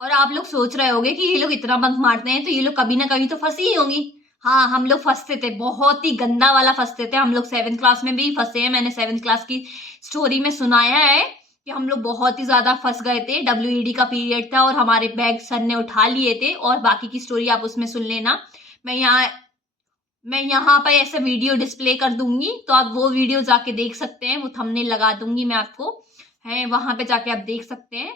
और आप लोग सोच रहे होंगे कि ये लोग इतना बंक मारते हैं तो ये लोग कभी ना कभी तो फंसी ही होंगी। हाँ, हम लोग फंसते थे, बहुत ही गंदा वाला फंसते थे हम लोग। 7th क्लास में भी फंसे हैं, मैंने 7th क्लास की स्टोरी में सुनाया है कि हम लोग बहुत ही ज्यादा फंस गए थे। WED का पीरियड था और हमारे बैग सर ने उठा लिए थे, और बाकी की स्टोरी आप उसमें सुन लेना। मैं यहाँ मैं यहाँ पर ऐसे वीडियो डिस्प्ले कर दूंगी, तो आप वो वीडियो जाके देख सकते हैं। वो थंबनेल लगा दूंगी मैं आपको, है वहां पे जाके आप देख सकते हैं।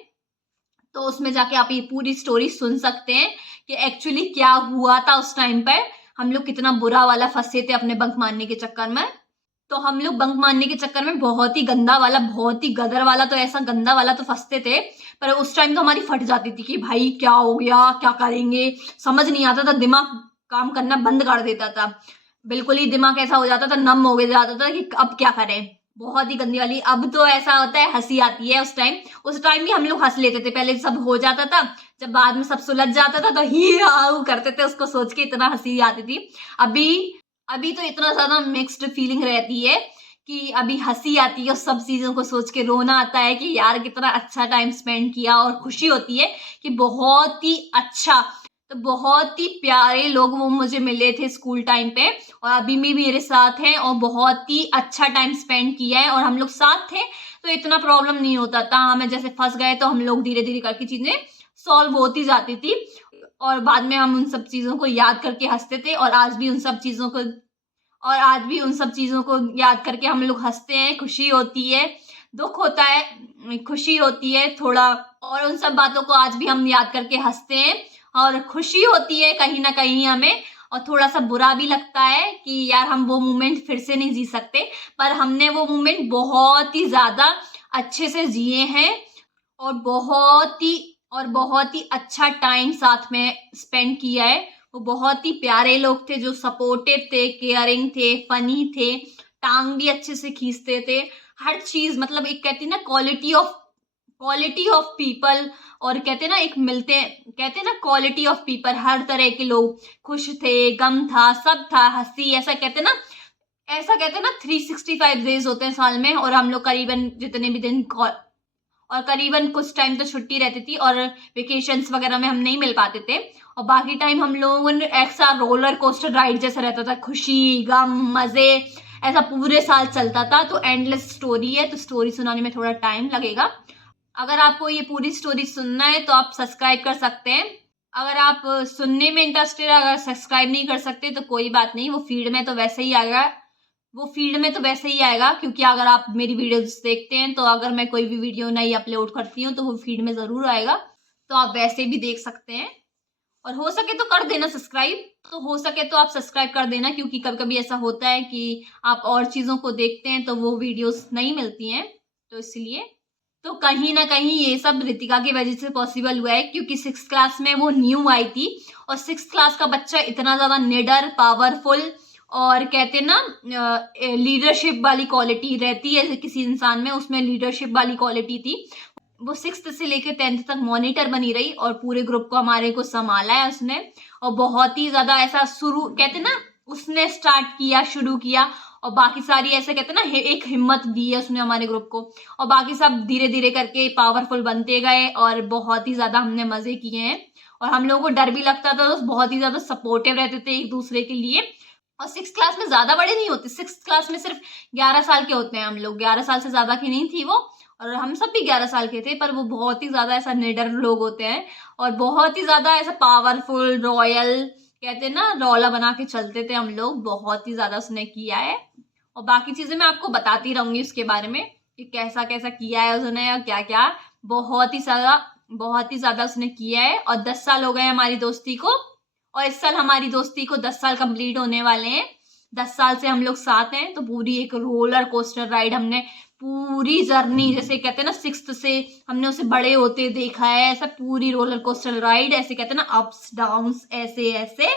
तो उसमें जाके आप ये पूरी स्टोरी सुन सकते हैं कि एक्चुअली क्या हुआ था उस टाइम पर। हम लोग कितना बुरा वाला फंसे थे अपने बंक मारने के चक्कर में। तो हम लोग बंक मारने के चक्कर में बहुत ही गंदा वाला, बहुत ही गदर वाला, तो ऐसा गंदा वाला तो फंसते थे। पर उस टाइम तो हमारी फट जाती थी कि भाई क्या हो गया, क्या करेंगे, समझ नहीं आता था। दिमाग काम करना बंद कर देता था, बिल्कुल ही दिमाग ऐसा हो जाता था, नम हो गया जाता था कि अब क्या करें। बहुत ही गंदी वाली। अब तो ऐसा होता है, हंसी आती है। उस टाइम भी हम लोग हंस लेते थे, पहले सब हो जाता था, जब बाद में सब सुलझ जाता था तो ही हाउ करते थे, उसको सोच के इतना हंसी आती थी। अभी अभी तो इतना ज्यादा मिक्स्ड फीलिंग रहती है कि अभी हंसी आती है और सब चीजों को सोच के रोना आता है कि यार कितना अच्छा टाइम स्पेंड किया, और खुशी होती है कि बहुत ही अच्छा। तो बहुत ही प्यारे लोग वो मुझे मिले थे स्कूल टाइम पे, और अभी भी मेरे साथ हैं, और बहुत ही अच्छा टाइम स्पेंड किया है। और हम लोग साथ थे तो इतना प्रॉब्लम नहीं होता था। हमें जैसे फंस गए तो हम लोग धीरे धीरे करके चीजें सॉल्व होती जाती थी, और बाद में हम उन सब चीजों को याद करके हंसते थे। और आज भी उन सब चीजों को याद करके हम लोग हंसते हैं, खुशी होती है, दुख होता है, खुशी होती है थोड़ा। और उन सब बातों को आज भी हम याद करके हंसते हैं, और खुशी होती है कहीं ना कहीं हमें। और थोड़ा सा बुरा भी लगता है कि यार हम वो मोमेंट फिर से नहीं जी सकते, पर हमने वो मोमेंट बहुत ही ज्यादा अच्छे से जिए हैं, और बहुत ही अच्छा टाइम साथ में स्पेंड किया है। वो बहुत ही प्यारे लोग थे, जो सपोर्टिव थे, केयरिंग थे, फनी थे, टांग भी अच्छे से खींचते थे, हर चीज। मतलब एक कहती ना क्वालिटी ऑफ पीपल, और कहते ना एक मिलते, कहते ना क्वालिटी ऑफ पीपल। हर तरह के लोग, खुश थे, गम था, सब था, हंसी, ऐसा कहते ना 365 डेज होते हैं साल में, और हम लोग करीबन जितने भी दिन, और करीबन कुछ टाइम तो छुट्टी रहती थी, और वेकेशंस वगैरह में हम नहीं मिल पाते थे। और बाकी टाइम हम लोगों ने ऐसा रोलर कोस्टर राइड जैसा रहता था, खुशी, गम, मजे, ऐसा पूरे साल चलता था। तो एंडलेस स्टोरी है, तो स्टोरी सुनाने में थोड़ा टाइम लगेगा। अगर आपको ये पूरी स्टोरी सुनना है तो आप सब्सक्राइब कर सकते हैं। अगर आप सुनने में इंटरेस्टेड, अगर सब्सक्राइब नहीं कर सकते तो कोई बात नहीं, वो फीड में तो वैसे ही आएगा, क्योंकि अगर आप मेरी वीडियोस देखते हैं तो अगर मैं कोई भी वीडियो नई अपलोड करती हूँ तो वो फीड में जरूर आएगा, तो आप वैसे भी देख सकते हैं। और हो सके तो कर देना सब्सक्राइब, तो हो सके तो आप सब्सक्राइब कर देना, क्योंकि कभी कभी ऐसा होता है कि आप और चीजों को देखते हैं तो वो वीडियोस नहीं मिलती हैं, तो इसलिए। तो कहीं ना कहीं ये सब रितिका की वजह से पॉसिबल हुआ है, क्योंकि 6th क्लास में वो न्यू आई थी, और 6th क्लास का बच्चा इतना ज्यादा निडर, पावरफुल, और कहते ना लीडरशिप वाली क्वालिटी रहती है किसी इंसान में, उसमें लीडरशिप वाली क्वालिटी थी। वो 6th से लेकर 10th तक मॉनिटर बनी रही, और पूरे ग्रुप को हमारे को संभाला है उसने। और बहुत ही ज्यादा ऐसा शुरू, कहते ना उसने स्टार्ट किया, शुरू किया, और बाकी सारी ऐसे कहते ना एक हिम्मत दी है उसने हमारे ग्रुप को। और बाकी सब धीरे धीरे करके पावरफुल बनते गए, और बहुत ही ज्यादा हमने मजे किए हैं। और हम लोगों को डर भी लगता था, तो बहुत ही ज्यादा सपोर्टिव रहते थे एक दूसरे के लिए। और 6th क्लास में ज्यादा बड़े नहीं होते, 6th क्लास में सिर्फ 11 साल के होते हैं हम लोग, 11 साल से ज्यादा की नहीं थी वो। और हम सब भी 11 साल के थे, पर वो बहुत ही ज्यादा ऐसा निडर लोग होते हैं, और बहुत ही ज्यादा ऐसा पावरफुल, रॉयल, कहते हैं ना रौला बना के चलते थे हम लोग। बहुत ही ज्यादा उसने किया है, और बाकी चीजें मैं आपको बताती रहूंगी उसके बारे में कि कैसा कैसा किया है उसने, और क्या क्या बहुत ही ज्यादा उसने किया है। और 10 साल हो गए हमारी दोस्ती को, और इस साल हमारी दोस्ती को 10 साल कंप्लीट होने वाले हैं। 10 साल से हम लोग साथ हैं, तो पूरी एक रोलर कोस्टर राइड हमने, पूरी जर्नी, जैसे कहते हैं ना 6th से हमने उसे बड़े होते देखा है, ऐसा पूरी रोलर कोस्टर राइड, ऐसे कहते हैं ना अप्स डाउन्स, ऐसे ऐसे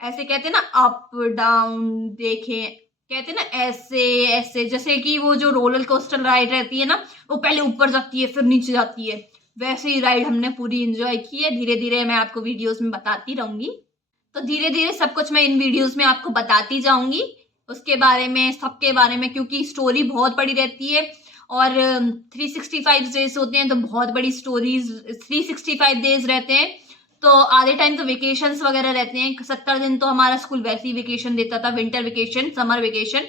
ऐसे कहते हैं ना अप डाउन, देखे, कहते हैं ना ऐसे ऐसे, जैसे कि वो जो रोलर कोस्टर राइड रहती है ना, वो पहले ऊपर जाती है फिर नीचे जाती है, वैसे ही राइड हमने पूरी एंजॉय की है। धीरे धीरे मैं आपको वीडियोस में बताती रहूंगी, तो धीरे धीरे सब कुछ मैं इन वीडियोस में आपको बताती जाऊंगी, उसके बारे में, सबके बारे में, क्योंकि स्टोरी बहुत बड़ी रहती है। और 365 डेज होते हैं तो बहुत बड़ी स्टोरीज 365 डेज रहते हैं, तो आधे टाइम तो वेकेशंस वगैरह रहते हैं। 70 दिन तो हमारा स्कूल वैसे ही वेकेशन देता था, विंटर वेकेशन, समर वेकेशन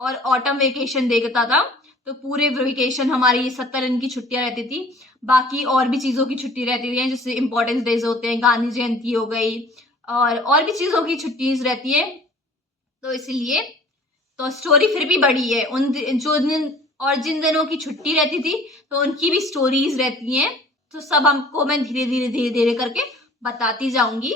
और ऑटम वेकेशन देता था। तो पूरे वेकेशन हमारी 70 दिन की छुट्टियां रहती थी। बाकी और भी चीजों की छुट्टी रहती थी, जैसे इंपॉर्टेंस डेज होते हैं, गांधी जयंती हो गई और भी चीजों की छुट्टीज रहती है। तो इसलिए तो स्टोरी फिर भी बड़ी है उन जो दिन और जिन दिनों की छुट्टी रहती थी तो उनकी भी स्टोरीज रहती हैं। तो सब हमको मैं धीरे धीरे करके बताती जाऊंगी।